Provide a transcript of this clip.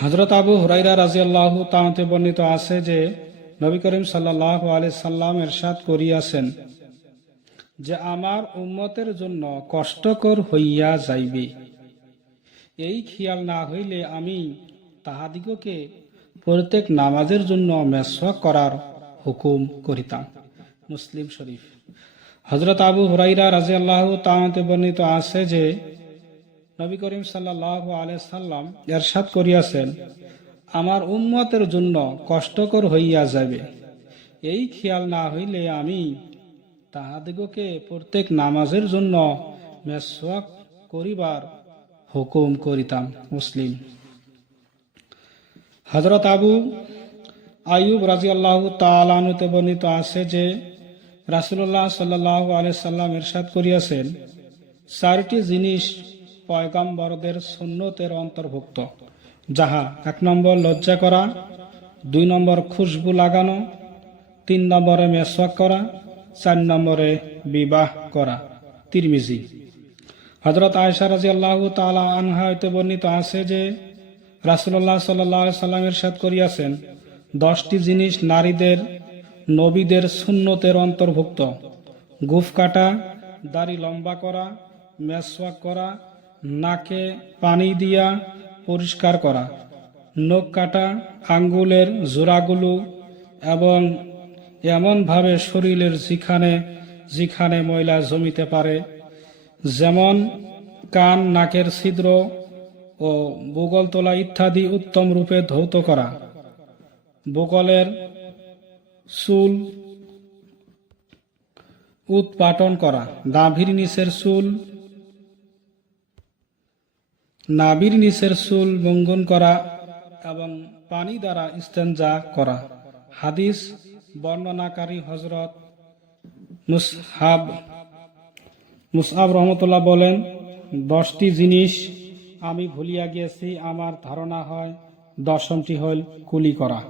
হযরত আবু হুরায়রা রাদিয়াল্লাহু তাআলা হতে বর্ণিত আছে যে নবী করিম সাল্লাল্লাহু আলাইহি সাল্লাম ইরশাদ করিয়াছেন যে আমার উম্মতের জন্য কষ্টকর হইয়া যাইবে, এই খেয়াল না হইলে আমি তাহাদিগকে প্রত্যেক নামাজের জন্য মেসওয়াক করার হুকুম করিতাম। মুসলিম শরীফ। হযরত আবু হুরায়রা রাদিয়াল্লাহু তাআলা হতে বর্ণিত আছে যে নবী করিম সাল্লাল্লাহু আলাইহি সাল্লাম ইরশাদ করিয়াছেন আমার উম্মতের জন্য কষ্টকর হইয়া যাবে, এই খেয়াল না হইলে আমি তাহাদিগকে প্রত্যেক নামাজের জন্য মেসওয়াক করিবার হুকুম করিতাম। মুসলিম। হযরত আবু আইয়ুব রাদিয়াল্লাহু তাআলা আনহু বর্ণিত আছে যে রাসূলুল্লাহ সাল্লাল্লাহু আলাইহি সাল্লাম ইরশাদ করিয়াছেন চারটি জিনিস পয়গম্বরদের সুন্নতের অন্তর্ভুক্ত, যাহা ১ নম্বর লজ্জা করা, ২ নম্বর খুশবু লাগানো, ৩ নম্বরে মেসওয়াক করা, ৪ নম্বরে বিবাহ করা। তিরমিজি। হযরত আয়েশা রাদিয়াল্লাহু তাআলা আনহা হতে বর্ণিত আছে যে রাসূলুল্লাহ সাল্লাল্লাহু আলাইহি সাল্লাম ইরশাদ করিয়াছেন ১০টি জিনিস নারীদের নবীদের সুন্নতের অন্তর্ভুক্ত: গোঁফ কাটা, দাড়ি লম্বা করা, মেসওয়াক করা, নাকে পানি দিয়া পরিষ্কার করা, নখ কাটা, আঙ্গুলের জোড়াগুলো এবং এমনভাবে শরীরের যেখানে ময়লা জমিতে পারে, যেমন কান, নাকের ছিদ্র ও বুগল তোলা ইত্যাদি উত্তম রূপে ধৌত করা, বুগলের চুল উৎপাটন করা, নাভির নিচের চুল মুন্ডন করা এবং পানি দ্বারা ইস্তেঞ্জা করা। হাদিস বর্ণনাকারী হযরত মুসআব রহমতুল্লাহ বলেন, 10টি জিনিস আমি ভুলিয়া গিয়েছি, আমার ধারণা হয় 10মটি হল কুলি করা।